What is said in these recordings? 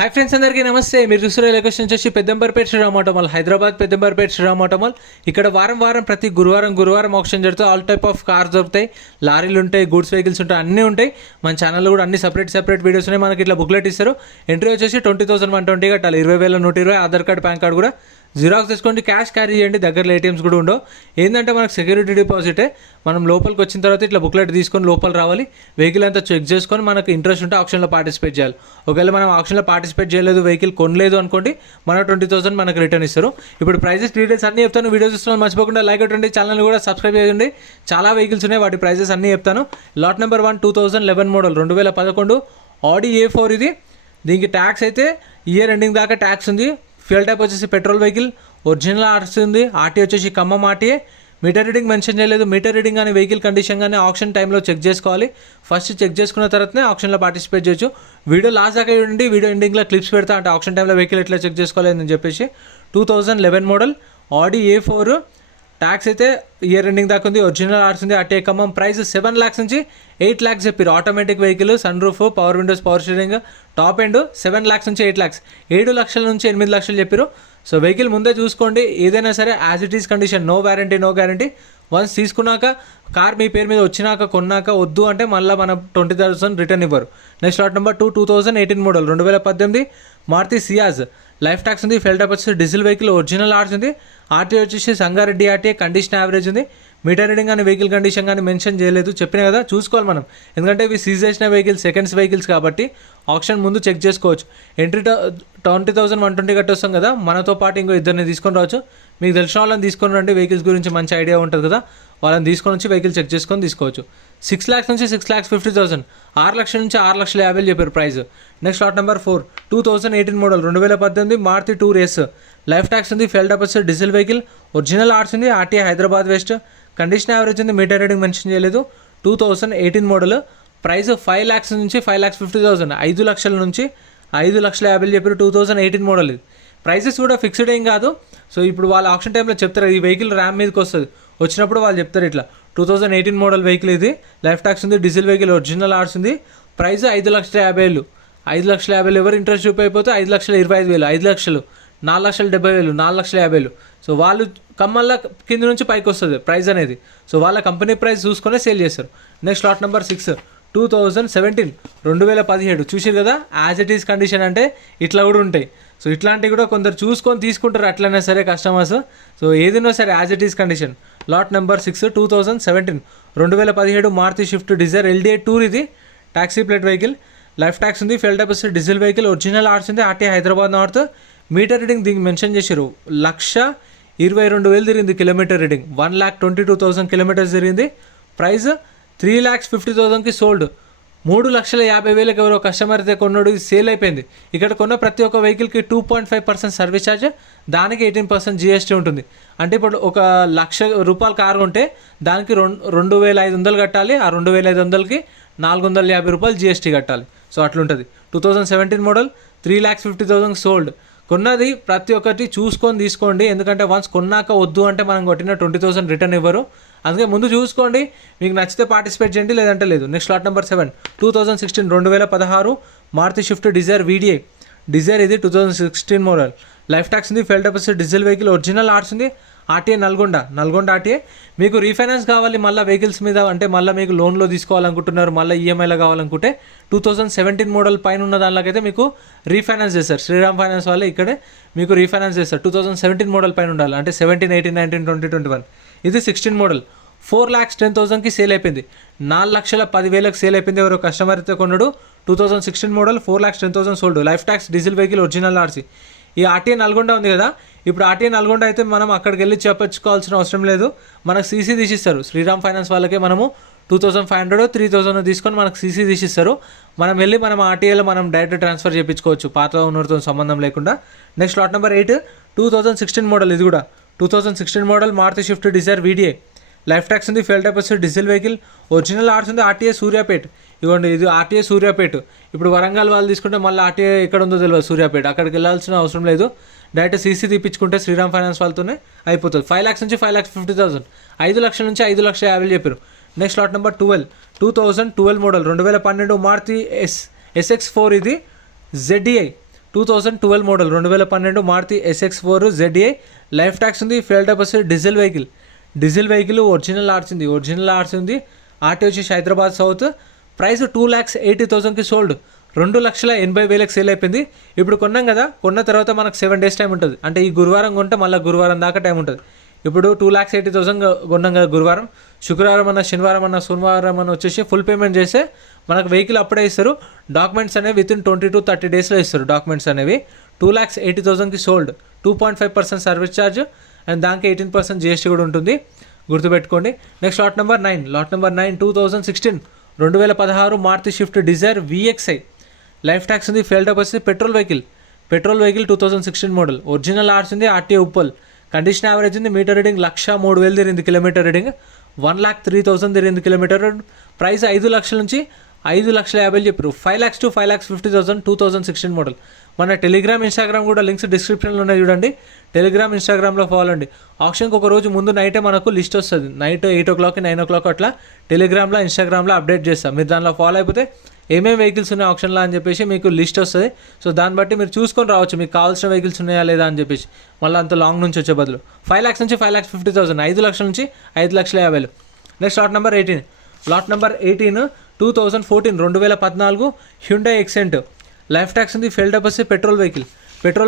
Hi friends, అందరికీ నమస్తే. మీరు చూస్తున్న లొకేషన్ వచ్చేసి పెద్దంబర్పేట శ్రీరామ్ ఆటోమాల్, హైదరాబాద్ పెద్దంబర్పేట శ్రీరామ్ ఆటోమాల్. ఇక్కడ వారం ప్రతి గురువారం ఆప్షన్ జరుగుతుంది. ఆల్ టైప్ ఆఫ్ కార్స్ దొరుకుతాయి, లారీలు ఉంటాయి, గూడ్స్ వెహికల్స్ ఉంటాయి, అన్నీ ఉంటాయి. మన ఛానల్లో కూడా అన్ని సపరేట్ వీడియోస్ ఉన్నాయి. మనకి ఇట్లా బుక్లెట్ ఇస్తారు. ఎంట్రీ వచ్చేసి 20,120 కట్టాలి. 20,120 ఆధార్ కార్డ్, పాన్ కార్డ్ కూడా జిరాక్స్ తీసుకోండి. క్యాష్ క్యారీ చేయండి, దగ్గరలో ఏటీఎమ్స్ కూడా ఉండవు. ఏంటంటే మనకు సెక్యూరిటీ డిపాజిటే. మనం లోపలికి వచ్చిన తర్వాత ఇట్లా బుక్లెట్ తీసుకొని లోపల రావాలి. వెహికల్ అంతా చెక్ చేసుకొని మనకు ఇంట్రెస్ట్ ఉంటే ఆప్షన్లో పార్టిసిపేట్ చేయాలి. ఒకవేళ మనం ఆప్షన్లో పార్టిసిపేట్ చేయలేదు, వెహికల్ కొనలేదు అనుకోండి, మన 20,000 మనకు రిటర్న్ ఇస్తారు. ఇప్పుడు ప్రైజెస్ డీటెయిల్స్ అన్నీ చెప్తాను. వీడియోస్ చూస్తున్నాను, మర్చిపోకుండా లైక్ కొట్టండి, ఛానల్ కూడా సబ్స్క్రైబ్ చేయండి. చాలా వెహికల్స్ ఉన్నాయి, వాటి ప్రైజెస్ అన్నీ చెప్తాను. లాట్ నెంబర్ 1 2011 మోడల్ 2011 ఆడి A4 ఇది. దీనికి ట్యాక్స్ అయితే ఇయర్ ఎండింగ్ దాకా ట్యాక్స్ ఉంది. ఫ్యూయల్ టైప్ వచ్చేసి పెట్రోల్ వెహికల్, ఒరిజినల్ ఆర్సీ ఉంది. ఆర్టీ వచ్చేసి Khammam RTA. Metre reading mention చేయలేదు. మీటర్ రీడింగ్ కానీ వెహికల్ కండిషన్ కానీ ఆప్షన్ టైంలో చెక్ చేసుకోవాలి. ఫస్ట్ చెక్ చేసుకున్న తర్వాతనే ఆప్షన్లో పార్టిసిపేట్ చేయొచ్చు. వీడియో లాస్ట్ దాకా చూడండి. వీడియో ఎండింగ్లో క్లిప్స్ పెడతా, అంటే ఆప్షన్ టైంలో వెహికల్ ఎట్లా చెక్ చేసుకోవాలి అని చెప్పేసి. 2011 మోడల్ ఆడి A4. ట్యాక్స్ అయితే ఇయర్ ఎండింగ్ దాకా ఉంది. ఒరిజినల్ ఆర్స్ ఉంది. ఆర్టీఏ ఖమ్మం. ప్రైస్ 7 lakhs నుంచి 8 lakhs చెప్పారు. Automatic vehicle, sunroof, power windows, power steering, top end 7 lakhs నుంచి 8 lakhs, 7 లక్షల నుంచి 8 లక్షలు చెప్పారు. సో వెహికల్ ముందే చూసుకోండి. ఏదైనా సరే as it is condition, no guarantee. Once తీసుకున్నాక కార్ మీ పేరు మీద వచ్చినాక కొన్నాక వద్దు అంటే మళ్ళీ మనం 20,000 రిటర్న్ ఇవ్వరు. Next lot number 2 2018 model 2018 Maruti Ciaz. Life tax ఉంది. ఫెల్ టైప్ వచ్చేసి డీజిల్ వెహికల్, ఒరిజినల్ ఆర్స్ ఉంది. ఆర్టీ వచ్చేసి సంగారెడ్డి ఆర్టీఏ. కండిషన్ యావరేజ్ ఉంది. మీటర్ రీడింగ్ కానీ వెహికల్ కండిషన్ కానీ మెన్షన్ చేయలేదు. చెప్పిన కదా, చూసుకోవాలి మనం, ఎందుకంటే ఇవి సీజ్ చేసిన వెహికల్స్, సెకండ్స్ వెహికల్స్ కాబట్టి ఆప్షన్ ముందు చెక్ చేసుకోవచ్చు. ఎంట్రీ 20,120 కట్టొస్తాం కదా, మనతో పాటు ఇంకో ఇద్దరిని తీసుకొని రావచ్చు. మీకు తెలిసిన వాళ్ళని తీసుకొని రండి, వెహికల్స్ గురించి మంచి ఐడియా ఉంటుంది కదా, వాళ్ళని తీసుకొని వచ్చి వెహికల్ చెక్ చేసుకొని తీసుకోవచ్చు. 6 lakhs నుంచి 6,50,000, 6 లక్షల నుంచి 6,50,000 చెప్పారు price. Next lot number 4 2018 model 2018 Maruti tour S. Life tax ఉంది. ఫెల్ టైప్ వచ్చి డీజిల్ వెహికల్, ఒరిజినల్ ఆర్స్ ఉంది. RTA Hyderabad west. Condition average ఉంది. మీటర్ రీడింగ్ మెన్షన్ చేయలేదు. 2018 మోడల్. ప్రైస్ 5 lakhs నుంచి 5,50,000, 5 లక్షల నుంచి 5,50,000 చెప్పారు. 2018 మోడల్. ఇది ప్రైసెస్ కూడా ఫిక్స్డ్ ఏం కాదు. సో ఇప్పుడు వాళ్ళ ఆప్షన్ టైంలో చెప్తారు, ఈ వెహికల్ ర్యామ్ మీదకి వస్తుంది, వచ్చినప్పుడు వాళ్ళు చెప్తారు ఇట్లా 2018 మోడల్ వెహికల్ ఇది. లైఫ్ ట్యాక్స్ ఉంది. డీజిల్ వెహికల్, ఒరిజినల్ ఆర్స్ ఉంది. ప్రైస్ 5,50,000. 5,50,000 ఎవరు ఇంట్రెస్ట్ చూపైపోతే 5,25,000, 5 లక్షలు, 4,70,000, 4,50,000. సో వాళ్ళు కమ్మల్లా కింద నుంచి పైకి వస్తుంది ప్రైస్ అనేది. సో వాళ్ళ కంపెనీ ప్రైస్ చూసుకొని సేల్ చేస్తారు. నెక్స్ట్ లాట్ నెంబర్ 6 2017 చూసారు కదా, యాజ్ ఇట్ ఈస్ కండిషన్ అంటే ఇట్లా కూడా ఉంటాయి. సో ఇట్లాంటివి కూడా కొందరు చూసుకొని తీసుకుంటారు, అట్లనే సరే కస్టమర్స్. సో ఏదైనా సరే as it is condition. Lot number 6 2017 Maruti Swift Dzire LDA tour. ఇది taxi plate vehicle. Life tax ఉంది. Fuel type diesel vehicle, original RC ఉంది. RT Hyderabad north. Meter reading దీనికి మెన్షన్ చేశారు. 1,22,000 తిరిగింది కిలోమీటర్ రీడింగ్. 1,22,000 కిలోమీటర్స్ తిరిగింది. Price 3,50,000కి సోల్డ్. 3,50,000 ఎవరో customer అయితే కొన్నాడు, ఇది సేల్ అయిపోయింది. ఇక్కడ కొన్న ప్రతి ఒక్క వెహికల్కి 2.5% సర్వీస్ ఛార్జ్, దానికి 18% GST ఉంటుంది. అంటే ఇప్పుడు ఒక ₹1,00,000 కారు ఉంటే దానికి 2,500 కట్టాలి. ఆ 2,500కి ₹450 GST కట్టాలి. సో అట్లుంటుంది. 2017 మోడల్ 3,50,000 సోల్డ్. కొన్నది ప్రతి ఒక్కటి చూసుకొని తీసుకోండి, ఎందుకంటే వన్స్ కొన్నాక వద్దు అంటే మనం కొట్టిన 20,000 రిటర్న్ ఇవ్వరు. అందుకే ముందు చూసుకోండి, మీకు నచ్చితే పార్టిసిపేట్ చేయండి, లేదంటే లేదు. Next lot number 7 2016 Maruti Swift Dzire VDI. Dzire ఇది 2016 మోడల్. లైఫ్ ట్యాక్స్ ఉంది. Fuel type diesel vehicle, original RC ఉంది. RTA Nalgonda RTA. మీకు రీఫైనాన్స్ కావాలి మళ్ళీ వెహికల్స్ మీద, అంటే మళ్ళీ మీకు లోన్లో తీసుకోవాలనుకుంటున్నారు, మళ్ళీ ఈఎంఐలో కావాలనుకుంటే 2017 మోడల్ పైన ఉన్న దానిలోకైతే మీకు రీఫైనాన్స్ చేస్తారు. శ్రీరామ్ ఫైనాన్స్ వాళ్ళే ఇక్కడే మీకు రీఫైనాన్స్ చేస్తారు. 2017 మోడల్ పైన ఉండాలి, అంటే 17, 18, 19, 20, 21. ఇది 16 మోడల్. 4,10,000కి సేల్ అయిపోయింది. 4,10,000కి సేల్ అయిపోయింది. ఎవరో కస్టమర్ అయితే కొన్నాడు. 2016 model 4,10,000 sold. Life tax diesel vehicle, original RC. ఈ ఆర్టీఏ నల్గొండ ఉంది కదా, ఇప్పుడు ఆర్టీఏ నల్గొండ అయితే మనం అక్కడికి వెళ్ళి చెప్పించుకోవాల్సిన అవసరం లేదు. మనకు సీసీ తీసిస్తారు. శ్రీరామ్ ఫైనాన్స్ వాళ్ళకే మనము 2,500, 3,000 తీసుకొని మనకు సీసీ తీసిస్తారు. మనం వెళ్ళి మనం ఆర్టీఏలో మనం డైరెక్ట్ ట్రాన్స్ఫర్ చేయించుకోవచ్చు, పాత ఓనర్తో సంబంధం లేకుండా. Next lot number 8 2016 model. ఇది కూడా 2016 model Maruti Swift Dzire VDI. Life tax ఉంది. ఫెల్ టైప్ వచ్చి డీజిల్ వెహికల్, ఒరిజినల్ ఆర్స్ ఉంది. ఆర్టీఏ సూర్యాపేట్. ఇవ్వండి, ఇది ఆర్టీఏ సూర్యాపేట్. ఇప్పుడు వరంగల్ వాళ్ళు తీసుకుంటే మళ్ళీ ఆర్టీఏ ఎక్కడ ఉందో తెలియదు, సూర్యాపేట. అక్కడికి వెళ్ళాల్సిన అవసరం లేదు, డైరెక్ట్ సీసీ తీపించుకుంటే శ్రీరామ్ ఫైనాన్స్ వాళ్ళతోనే అయిపోతుంది. 5 lakhs నుంచి 5,50,000, 5 లక్షల నుంచి 5,50,000 చెప్పారు. Next lot number 2012 model 2012 Maruti SX4. ఇది ZDI 2012 model 2012 Maruti SX4 ZA. Life tax ఉంది. ఫ్యూయల్ టైప్ వచ్చి డీజిల్ వెహికల్ ఒరిజినల్ ఆర్సీ ఉంది. ఆర్టీ వచ్చేసి హైదరాబాద్ సౌత్. ప్రైస్ 2,80,000కి సోల్డ్. 2,80,000కి సేల్ అయిపోయింది. ఇప్పుడు కొన్నాం కదా, కొన్న తర్వాత మనకు 7 days టైం ఉంటుంది. అంటే ఈ గురువారం కొంటే మళ్ళీ గురువారం దాకా టైం ఉంటుంది. ఇప్పుడు 2,80,000 కొన్నాం కదా గురువారం, శుక్రవారం అన్న, శనివారం అన్న, సోమవారం అన్న వచ్చేసి ఫుల్ పేమెంట్ చేస్తే మనకు వెహికల్ అప్పుడే ఇస్తారు. డాక్యుమెంట్స్ అనేవి వితిన్ 20 to 30 daysలో ఇస్తారు. డాక్యుమెంట్స్ అనేవి 2,80,000కి సోల్డ్. 2.5% సర్వీస్ ఛార్జ్ అండ్ దానికి 18% GST కూడా ఉంటుంది, గుర్తుపెట్టుకోండి. Next lot number 9 2016 Maruti Swift Dzire VXI. Life tax ఉంది. ఫ్యూయల్ టైప్ వచ్చి petrol vehicle 2016 model. Original RC ఉంది. ఆర్టీ ఉప్పల్. కండిషన్ యావరేజ్ ఉంది. మీటర్ రీడింగ్ 1,03,000 తిరిగింది. కిలోమీటర్ రీడింగ్ 1,03,000 తిరిగింది కిలోమీటర్. ప్రైస్ 5,00,000 నుంచి 5,50,000 చెప్పారు. 5,00,000 to 5,50,000 2016 మోడల్. మన టెలిగ్రామ్, ఇన్స్టాగ్రామ్ కూడా లింక్స్ డిస్క్రిప్షన్లో ఉన్నాయి చూడండి. టెలిగ్రామ్, ఇన్స్టాగ్రామ్లో ఫాలో అండి. ఆప్షన్కి ఒక రోజు ముందు నైటే మనకు లిస్ట్ వస్తుంది. నైట్ 8 o'clock 9 o'clock అట్లా టెలిగ్రామ్లో, ఇన్స్టాగ్రామ్లో అప్డేట్ చేస్తాం. మీరు దానిలో ఫాలో అయిపోతే ఏమేమి వెహికల్స్ ఉన్నాయి ఆప్షన్లో అని చెప్పేసి మీకు లిస్ట్ వస్తుంది. సో దాన్ని బట్టి మీరు చూసుకొని రావచ్చు మీకు కావాల్సిన వెహికల్స్ ఉన్నాయా లేదా అని చెప్పేసి. మళ్ళీ అంత లాంగ్ నుంచి వచ్చే బదులు 5,00,000 నుంచి 5,50,000, 5,00,000 నుంచి 5,50,000. Next lot number 18 2014 Hyundai Xcent. Life tax ఉంది. ఫెయిల్ టైప్ వస్తే పెట్రోల్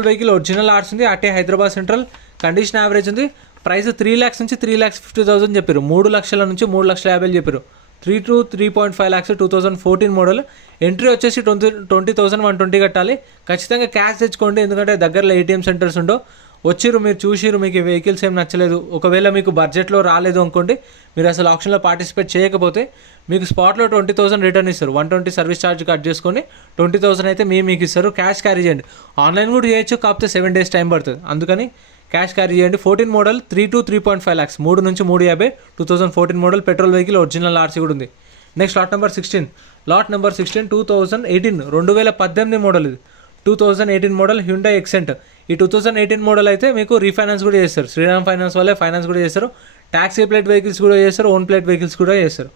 వెహికల్ ఒరిజినల్ ఆర్ట్స్ ఉంది. RT Hyderabad central. Condition average ఉంది. ప్రైస్ 3,00,000 నుంచి 3,50,000 చెప్పారు. 3,00,000 నుంచి 3,50,000 చెప్పారు. 3 to 3.5 lakhs 2014 మోడల్. ఎంట్రీ వచ్చేసి 20,120 కట్టాలి. ఖచ్చితంగా క్యాష్ తెచ్చుకోండి, ఎందుకంటే దగ్గరలో ATM సెంటర్స్ ఉండవు. వచ్చిర్రు, మీరు చూసిర్రు, మీకు వెహికల్స్ ఏం నచ్చలేదు, ఒకవేళ మీకు బడ్జెట్లో రాలేదు అనుకోండి, మీరు అసలు ఆప్షన్లో పార్టిసిపేట్ చేయకపోతే మీకు స్పాట్లో 20,000 రిటర్న్ ఇస్తారు. 120 సర్వీస్ ఛార్జ్ కట్ చేసుకొని 20,000 అయితే మీకు ఇస్తారు. క్యాష్ క్యారీ చేయండి. ఆన్లైన్ కూడా చేయొచ్చు, కాకపోతే 7 days టైం పడుతుంది, అందుకని క్యాష్ క్యారీ చేయండి. 14 మోడల్ 3 to 3.5 lakhs, 3 నుంచి 350. 2014 model petrol vehicle original RC కూడా ఉంది. Next lot number 16 2018 model. ఇది 2018 మోడల్ హ్యుండై ఎక్సెంట్. ఈ 2018 మోడల్ అయితే మీకు రీఫైనాన్స్ కూడా చేస్తారు. శ్రీరామ్ ఫైనాన్స్ వాళ్ళే ఫైనాన్స్ కూడా చేస్తారు. ట్యాక్సీ ప్లేట్ వెహికల్స్ కూడా చేస్తారు, ఓన్ ప్లేట్ వెహికల్స్ కూడా చేస్తారు.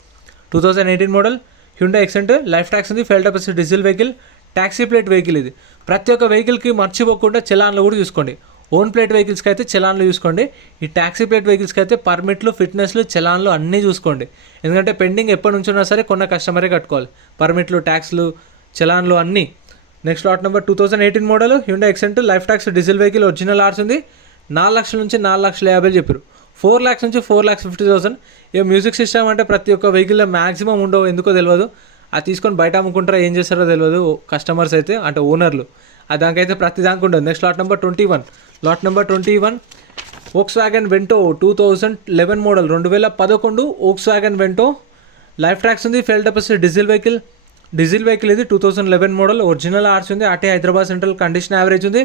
2018 model Hyundai Xcent. Life tax ఉంది. Fuel type diesel vehicle, taxi plate vehicle. ఇది ప్రతి ఒక్క వెహికల్కి మర్చిపోకుండా చలాన్లు కూడా చూసుకోండి. ఓన్ ప్లేట్ వెహికల్స్కి అయితే చలాన్లు చూసుకోండి. ఈ ట్యాక్సీ ప్లేట్ వెహికల్స్కి అయితే పర్మిట్లు, ఫిట్నెస్లు, చలాన్లు అన్నీ చూసుకోండి. ఎందుకంటే పెండింగ్ ఎప్పటి నుంచి ఉన్నా సరే కొన్న కస్టమరే కట్టుకోవాలి. పర్మిట్లు, ట్యాక్స్లు, చలాన్లు అన్నీ. Next lot number 2018 model Hyundai Xcent. Life tax diesel vehicle original RC ఉంది. 4,00,000 నుంచి 4,50,000 చెప్పారు. 4,00,000 నుంచి 4,50,000. ఇక మ్యూజిక్ సిస్టమ్ అంటే ప్రతి ఒక్క వెహికల్లో మ్యాక్సిమం ఉండవు, ఎందుకో తెలియదు. అది తీసుకొని బయట అమ్ముకుంటారో ఏం చేస్తారో తెలియదు కస్టమర్స్ అయితే, అంటే ఓనర్లు. దానికైతే ప్రతి దానికి ఉండదు. Next lot number 21 Volkswagen Vento 2011 model. 2011 Volkswagen Vento. Life tax ఉంది. Fuel type diesel vehicle. ఇది 2011 మోడల్. ఒరిజినల్ ఆర్సీ ఉంది. RT Hyderabad central. Condition average ఉంది.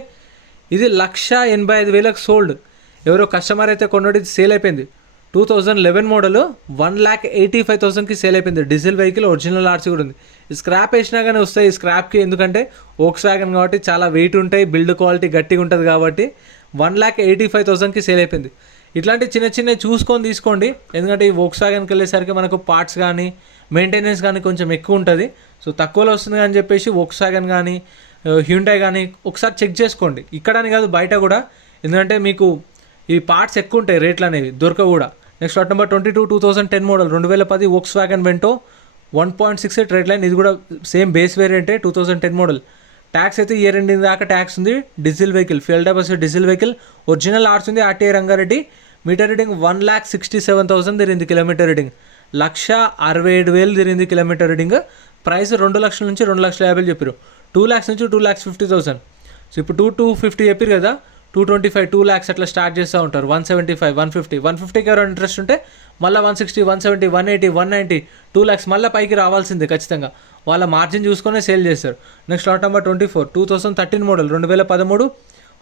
ఇది 1,85,000 సోల్డ్. ఎవరో కస్టమర్ అయితే కొన్నది సేల్ అయిపోయింది. 2011 మోడల్ 1,85,000కి సేల్ అయిపోయింది. డీజిల్ వెహికల్ ఒరిజినల్ ఆర్సీ కూడా ఉంది. స్క్రాప్ వేసినా కానీ వస్తాయి ఈ స్క్రాప్కి, ఎందుకంటే వోక్స్వాగన్ కాబట్టి చాలా వెయిట్ ఉంటాయి, బిల్డ్ క్వాలిటీ గట్టిగా ఉంటుంది కాబట్టి 1,85,000కి సేల్ అయిపోయింది. ఇట్లాంటి చిన్న చూసుకొని తీసుకోండి, ఎందుకంటే ఈ వోక్స్వాగన్కి వెళ్ళేసరికి మనకు పార్ట్స్ కానీ మెయింటెనెన్స్ కానీ కొంచెం ఎక్కువ ఉంటుంది. సో తక్కువలో వస్తుంది అని చెప్పేసి వోక్స్వాగన్ కానీ హ్యుండై కానీ ఒకసారి చెక్ చేసుకోండి. ఇక్కడని కాదు, బయట కూడా, ఎందుకంటే మీకు ఈ పార్ట్స్ ఎక్కువ ఉంటాయి, రేట్లు అనేవి దొరకవు కూడా. Next lot number 22 2010 model. 2010 Volkswagen Vento 1.68 rate line. ఇది కూడా సేమ్ బేస్ వేరియంటే. 2010 మోడల్. ట్యాక్స్ అయితే ఇయర్ ఎండింగ్ దాకా ట్యాక్స్ ఉంది. Diesel vehicle, fuel type diesel vehicle. Original RC ఉంది. ఆర్టీఐ రంగారెడ్డి. మీటర్ రీడింగ్ 1,67,000 తిరిగింది. కిలోమీటర్ రీడింగ్ 1,67,000 తిరిగింది కిలోమీటర్ రీడింగ్. ప్రైస్ 2,00,000 నుంచి 2,50,000 చెప్పారు. 2,00,000 నుంచి 2,50,000. సో ఇప్పుడు 250 చెప్పారు కదా, 225, 2,00,000 అట్లా స్టార్ట్ చేస్తూ ఉంటారు. 175, 150, 150కి ఎవరైనా ఇంట్రెస్ట్ ఉంటే మళ్ళీ 160, 170, 180, 190, 2,00,000 మళ్ళీ పైకి రావాల్సిందే ఖచ్చితంగా. వాళ్ళ మార్జిన్ చూసుకొని సేల్ చేస్తారు. Next lot number 24 2013 model. 2013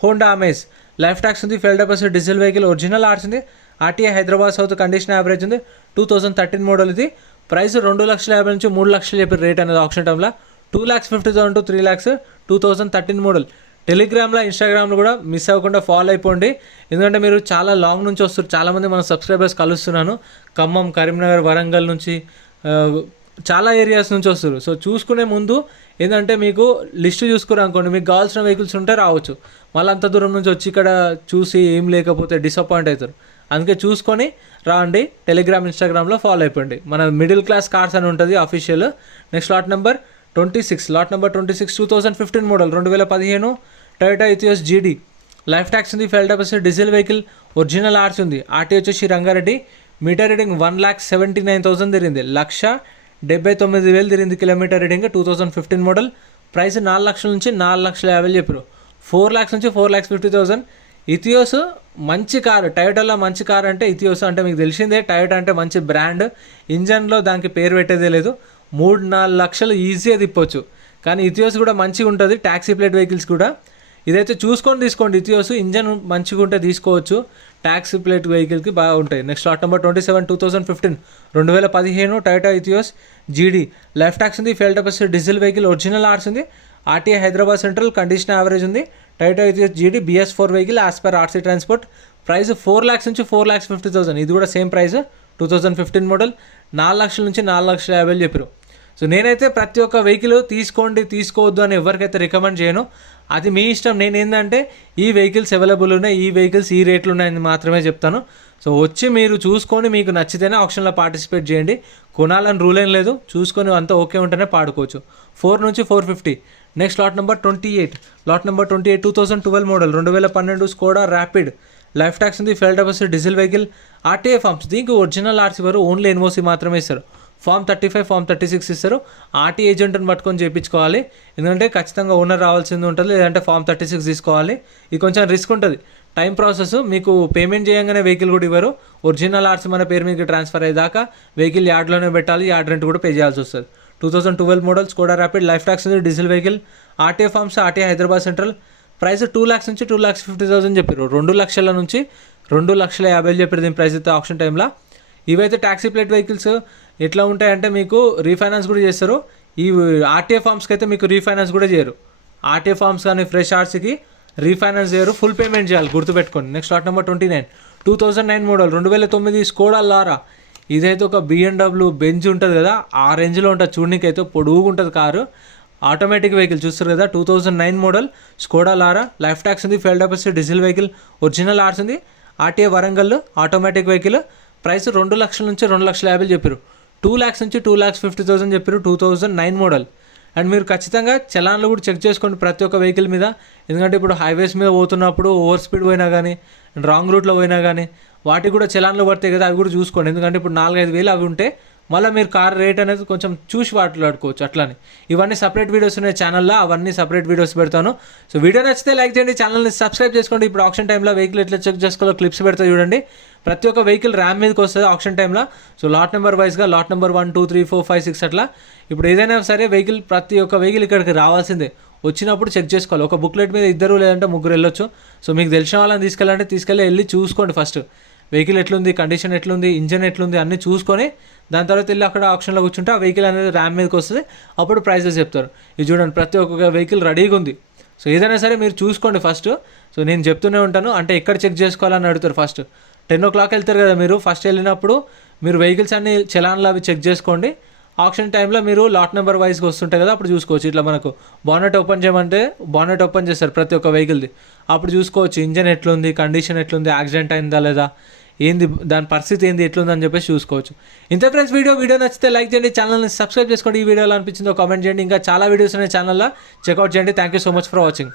Honda Amaze. Life tax ఉంది. Fuel type diesel vehicle. Original RC ఉంది. RTA Hyderabad south. Condition average ఉంది. 2013 మోడల్. ఇది ప్రైస్ 2,50,000 నుంచి 3,00,000 చెప్పారు రేట్ అనేది ఆప్షన్ టైంలో. 2,50,000 to 3,00,000. 2013 మోడల్. టెలిగ్రామ్లో, ఇన్స్టాగ్రామ్లో కూడా మిస్ అవ్వకుండా ఫాలో అయిపోండి, ఎందుకంటే మీరు చాలా లాంగ్ నుంచి వస్తారు. చాలామంది మన సబ్స్క్రైబర్స్ కలుస్తున్నాను. ఖమ్మం, కరీంనగర్, వరంగల్ నుంచి చాలా ఏరియాస్ నుంచి వస్తారు. సో చూసుకునే ముందు ఏంటంటే మీకు లిస్ట్ చూసుకున్నారు అనుకోండి, మీకు కావాల్సిన వెహికల్స్ ఉంటే రావచ్చు. మళ్ళీ అంత దూరం నుంచి వచ్చి ఇక్కడ చూసి ఏం లేకపోతే డిసప్పాయింట్ అవుతారు. అందుకే చూసుకొని రాండి. టెలిగ్రామ్, ఇన్స్టాగ్రామ్లో ఫాలో అయిపోండి. మన మిడిల్ క్లాస్ కార్స్ అని ఉంటుంది official. Next lot number 26. Lot number 26 2015 model 2015 Toyota Etios జీడీ. లైఫ్ ట్యాక్స్ ఉంది, ఫెల్ డబస్ డీజిల్ వెహికల్, ఒరిజినల్ ఆర్స్ ఉంది. ఆర్టీ వచ్చేసి రంగారెడ్డి. మీటర్ రీడింగ్ 1,79,000 తిరిగింది. 1,79,000 తిరిగింది కిలోమీటర్ రీడింగ్. 2015 మోడల్. ప్రైస్ 4 లక్షల నుంచి 4,50,000 చెప్పారు. 4 lakhs నుంచి 4,50,000. ఇథియోస్ మంచి కారు, టయోటాలో మంచి కారు అంటే ఇథియోస్ అంటే మీకు తెలిసిందే. టయోటా అంటే మంచి బ్రాండ్. ఇంజన్లో దానికి పేరు పెట్టేదే లేదు. 3-4 లక్షలు ఈజీగా తిప్పొచ్చు. కానీ ఇథియోస్ కూడా మంచిగా ఉంటుంది. ట్యాక్సీ ప్లేట్ వెహికల్స్ కూడా ఇదైతే చూసుకొని తీసుకోండి. ఇథియోస్ ఇంజన్ మంచిగా ఉంటే తీసుకోవచ్చు. ట్యాక్సీ ప్లేట్ వెహికల్కి బాగా ఉంటాయి. Next lot number 27 2015 2015 Toyota Etios జీడీ. లైఫ్ ట్యాక్స్ ఉంది, ఫెల్ డబస్ డీజిల్ వెహికల్, ఒరిజినల్ ఆర్స్ ఉంది. RTA Hyderabad central, condition average ఉంది. టొయోటా ఇథియోస్ జీడీ BS4 vehicle as per RC transport. Price 4 lakhs నుంచి 4,50,000. ఇది కూడా సేమ్ ప్రైస్. 2015 మోడల్. 4 లక్షల నుంచి 4,50,000 చెప్పారు. సో నేనైతే ప్రతి ఒక్క వెహికల్ తీసుకోండి తీసుకోవద్దు అని ఎవరికైతే రికమెండ్ చేయను. అది మీ ఇష్టం. నేను ఏంటంటే ఈ వెహికల్స్ అవైలబుల్ ఉన్నాయి, ఈ వెహికల్స్ ఈ రేట్లు ఉన్నాయని మాత్రమే చెప్తాను. సో వచ్చి మీరు చూసుకొని మీకు నచ్చితేనే ఆప్షన్లో పార్టిసిపేట్ చేయండి. కొనాలని రూల్ ఏం లేదు. చూసుకొని అంతా ఓకే ఉంటేనే పాడుకోవచ్చు. 4 నుంచి 450. Next lot number 28. లాట్ number 28 2012 model 2012 Skoda Rapid. Life tax ఉంది, ఫెల్ డబస్ డీజిల్ వెహికల్. RTA forms. దీనికి ఒరిజినల్ ఆర్సీ ఇవ్వరు, ఓన్లీ ఎన్ఓసీ మాత్రమే ఇస్తారు. ఫామ్ 35, ఫామ్ 36 ఇస్తారు. ఆర్టీ ఏజెంట్ని పట్టుకొని చేయించుకోవాలి. ఎందుకంటే ఖచ్చితంగా ఓనర్ రావాల్సింది ఉంటుంది, లేదంటే ఫామ్ 36 తీసుకోవాలి. ఇది కొంచెం రిస్క్ ఉంటుంది, టైం ప్రాసెస్. మీకు పేమెంట్ చేయగానే వెహికల్ కూడా ఇవ్వరు. ఒరిజినల్ ఆర్సీ మన పేరు మీకు ట్రాన్స్ఫర్ అయ్యేదాకా వెహికల్ యార్డ్లోనే పెట్టాలి. యార్డ్ రెంట్ కూడా పే చేయాల్సి వస్తుంది. 2012 model Skoda Rapid. Life tax ఉంది, diesel vehicle. RTA forms, RTA Hyderabad central. Price 2 lakhs నుంచి 2,50,000 చెప్పారు. 2 లక్షల నుంచి 2,50,000 చెప్పారు దీని ప్రైస్ అయితే ఆప్షన్ టైంలో. ఇవైతే ట్యాక్సీ ప్లేట్ వెహికల్స్ ఎట్లా ఉంటాయంటే మీకు రీఫైనాన్స్ కూడా చేస్తారు. ఈ ఆర్టీఏ ఫార్మ్స్కి అయితే మీకు రీఫైనాన్స్ కూడా చేయరు. ఆర్టీఏ ఫార్మ్స్ కానీ ఫ్రెష్ ఆర్సీకి రీఫైనాన్స్ చేయరు, ఫుల్ పేమెంట్ చేయాలి, గుర్తుపెట్టుకోండి. Next lot number 29 2009 model 2009 Skoda Laura. ఇదైతే ఒక BMW బెంజ్ ఉంటుంది కదా, ఆ రేంజ్లో ఉంటుంది. చూడడానికి అయితే పొడుగుగా ఉంటుంది కారు. ఆటోమేటిక్ వెహికల్ చూస్తారు కదా. 2009 model Skoda Laura. Life tax ఉంది, ఫెల్ డబస్ డీజిల్ వెహికల్, ఒరిజినల్ ఆర్స్ ఉంది. RTA Warangal, automatic vehicle. Price 2 లక్షల నుంచి 2,50,000 చెప్పారు. 2 lakhs నుంచి 2,50,000 చెప్పారు. 2009 మోడల్. అండ్ మీరు ఖచ్చితంగా చలాన్లు కూడా చెక్ చేసుకోండి ప్రతి ఒక్క వెహికల్ మీద. ఎందుకంటే ఇప్పుడు హైవేస్ మీద పోతున్నప్పుడు ఓవర్ స్పీడ్ పోయినా కానీ, రాంగ్ రూట్లో పోయినా కానీ వాటికి కూడా చలాన్లు పడతాయి కదా, అవి కూడా చూసుకోండి. ఎందుకంటే ఇప్పుడు 4-5 వేలు అవి ఉంటే మళ్ళీ మీరు కార్ రేట్ అనేది కొంచెం చూసి మాట్లాడుకోవచ్చు. అట్లానే ఇవన్నీ సపరేట్ వీడియోస్ ఉన్నాయి ఛానల్లో, అవన్నీ సపరేట్ వీడియోస్ పెడతాను. సో వీడియో నచ్చితే లైక్ చేయండి, ఛానల్ని సబ్స్క్రైబ్ చేసుకోండి. ఇప్పుడు ఆప్షన్ టైంలో వెహికల్ ఎట్లా చెక్ చేసుకోవాలో క్లిప్స్ పెడతా చూడండి. ప్రతి ఒక్క వెహికల్ ర్యామ్ మీదకి వస్తుంది ఆప్షన్ టైంలో. సో లాట్ నెంబర్ వైజ్గా లాట్ నెంబర్ 1, 2, 3, 4, 5, 6 అట్లా. ఇప్పుడు ఏదైనా సరే వెహికల్, ప్రతి ఒక్క వెహికల్ ఇక్కడికి రావాల్సిందే. వచ్చినప్పుడు చెక్ చేసుకోవాలి. ఒక బుక్లెట్ మీద 2 లేదంటే 3 వెళ్ళొచ్చు. సో మీకు తెలిసిన వాళ్ళని తీసుకెళ్ళి వెళ్ళి చూసుకోండి ఫస్ట్. వెహికల్ ఎట్లుంది, కండిషన్ ఎట్లుంది, ఇంజన్ ఎట్లుంది అన్నీ చూసుకొని దాని తర్వాత వెళ్ళి అక్కడ ఆప్షన్లో కూర్చుంటే ఆ వెహికల్ అనేది ర్యామ్ మీదకి వస్తుంది. అప్పుడు ప్రైజెస్ చెప్తారు. ఇది చూడండి, ప్రతి ఒక్క వెహికల్ రెడీగా ఉంది. సో ఏదైనా సరే మీరు చూసుకోండి ఫస్ట్. సో నేను చెప్తూనే ఉంటాను, అంటే ఎక్కడ చెక్ చేసుకోవాలని అడుగుతారు. ఫస్ట్ 10 o'clock వెళ్తారు కదా మీరు. ఫస్ట్ వెళ్ళినప్పుడు మీరు వెహికల్స్ అన్ని చలాన్లు అవి చెక్ చేసుకోండి. ఆప్షన్ టైంలో మీరు లాట్ నెంబర్ వైజ్గా వస్తుంటాయి కదా, అప్పుడు చూసుకోవచ్చు. ఇట్లా మనకు బానెట్ ఓపెన్ చేయమంటే బానెట్ ఓపెన్ చేస్తారు ప్రతి ఒక్క వెహికల్ది. అప్పుడు చూసుకోవచ్చు ఇంజన్ ఎట్లుంది, కండిషన్ ఎట్లుంది, యాక్సిడెంట్ అయిందా లేదా, ఏంది దాని పరిస్థితి ఏంది, ఎట్లుందని చెప్పేసి చూసుకోవచ్చు. ఇంత ఫ్రెండ్స్ వీడియో నచ్చితే లైక్ చేయండి, ఛానల్ని సబ్స్క్రైబ్ చేసుకోండి. ఈ వీడియోలో అనిపించిందో కామెంట్ చేయండి. ఇంకా చాలా వీడియోస్ ఉన్నాయి ఛానల్లో, చెక్అవుట్ చేయండి. Thank you so much for watching.